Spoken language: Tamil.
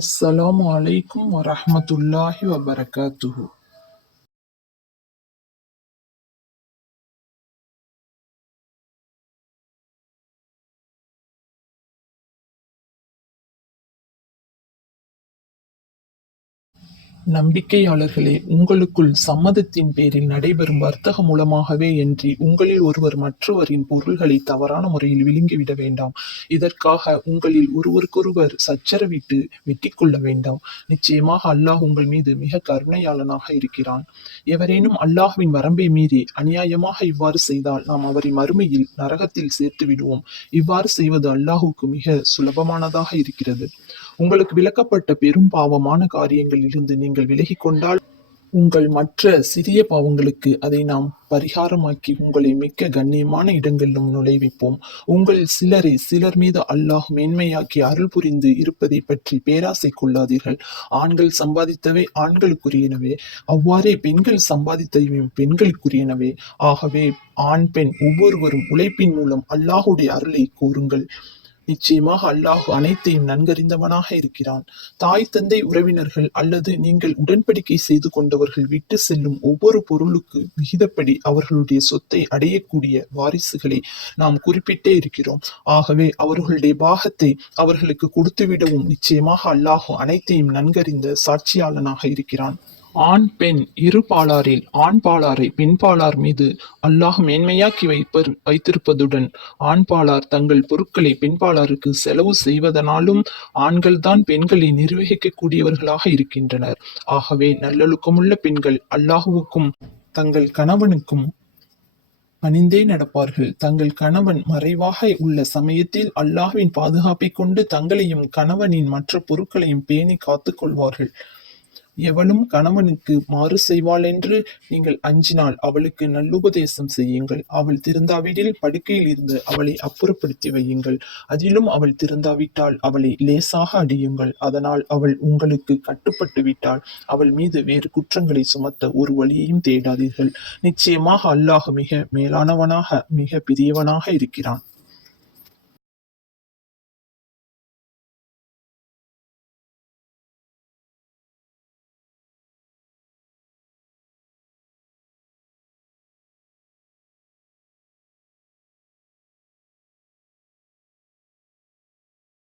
அஸ்ஸலாமு அலைக்கும் வரஹ்மத்துல்லாஹி வபரகாத்துஹு. நம்பிக்கையாளர்களே, உங்களுக்குள் சம்மதத்தின் பேரில் நடைபெறும் வர்த்தக மூலமாகவே அன்றி உங்களில் ஒருவர் மற்றவரின் பொருள்களை தவறான முறையில் விழுங்கிவிட வேண்டாம். இதற்காக உங்களில் ஒருவருக்கொருவர் சச்சரவிட்டு வெட்டிக் கொள்ள வேண்டாம். நிச்சயமாக அல்லாஹ் உங்கள் மீது மிக கருணையாளனாக இருக்கிறான். எவரேனும் அல்லாஹ்வின் வரம்பை மீறி அநியாயமாக இவ்வாறு செய்தால் நாம் அவரை மறுமையில் நரகத்தில் சேர்த்து விடுவோம். இவ்வாறு செய்வது அல்லாஹுக்கு மிக சுலபமானதாக இருக்கிறது. உங்களுக்கு விலக்கப்பட்ட பெரும் பாவமான காரியங்களிலிருந்து நீங்கள் விலகிக் கொண்டால் உங்கள் மற்ற சிறிய பாவங்களுக்கு அதை நாம் பரிகாரமாக்கி உங்களை மிக்க கண்ணியமான இடங்களிலும் நுழைவிப்போம். உங்கள் சிலரை சிலர் மீது அல்லாஹ் மேன்மையாக்கி அருள் புரிந்து இருப்பதை பற்றி பேராசை கொள்ளாதீர்கள். ஆண்கள் சம்பாதித்தவை ஆண்களுக்குரியனவே, அவ்வாறே பெண்கள் சம்பாதித்தவையும் பெண்களுக்குரியனவே. ஆகவே ஆண் பெண் ஒவ்வொருவரும் உழைப்பின் மூலம் அல்லாஹுடைய அருளை கோருங்கள். நிச்சயமாக அல்லாஹ் அனைத்தையும் நன்கறிந்தவனாக இருக்கிறான். தாய் தந்தை உறவினர்கள் அல்லது நீங்கள் உடன்படிக்கை செய்து கொண்டவர்கள் விட்டு செல்லும் ஒவ்வொரு பொருளுக்கு விகிதப்படி அவர்களுடைய சொத்தை அடையக்கூடிய வாரிசுகளை நாம் குறிப்பிட்டே இருக்கிறோம். ஆகவே அவர்களுடைய பாகத்தை அவர்களுக்கு கொடுத்துவிடவும் நிச்சயமாக அல்லாஹ் அனைத்தையும் நன்கறிந்த சாட்சியாளனாக இருக்கிறான். ஆண் பெண் இரு பாலாரில் ஆண் பாலாரை பெண் பாலார் மீது அல்லாஹ் மேன்மையாக்கி வைத்திருப்பதுடன் ஆண் பாலார் தங்கள் பொருட்களை பெண் பாலாருக்கு செலவு செய்வதனாலும் ஆண்கள்தான் பெண்களை நிர்வகிக்கக்கூடியவர்களாக இருக்கின்றனர். ஆகவே நல்லொழுக்கமுள்ள பெண்கள் அல்லாஹுவுக்கும் தங்கள் கணவனுக்கும் பணிந்தே நடப்பார்கள். தங்கள் கணவன் மறைவாக உள்ள சமயத்தில் அல்லாஹ்வின் பாதுகாப்பை கொண்டு தங்களையும் கணவனின் மற்ற பொருட்களையும் பேணி காத்துக் கொள்வார்கள். எவளும் கணவனுக்கு மாறு செய்வாள் என்று நீங்கள் அஞ்சினால் அவளுக்கு நல்லுபதேசம் செய்யுங்கள். அவள் திருந்தாவிடில் படுக்கையில் இருந்து அவளை அப்புறப்படுத்தி வையுங்கள். அதிலும் அவள் திருந்தாவிட்டால் அவளை லேசாக அடியுங்கள். அதனால் அவள் உங்களுக்கு கட்டுப்பட்டு விட்டால் அவள் மீது வேறு குற்றங்களை சுமத்த ஒரு வழியையும் தேடாதீர்கள். நிச்சயமாக அல்லாஹ் மிக மேலானவனாக மிக பெரியவனாக இருக்கிறான்.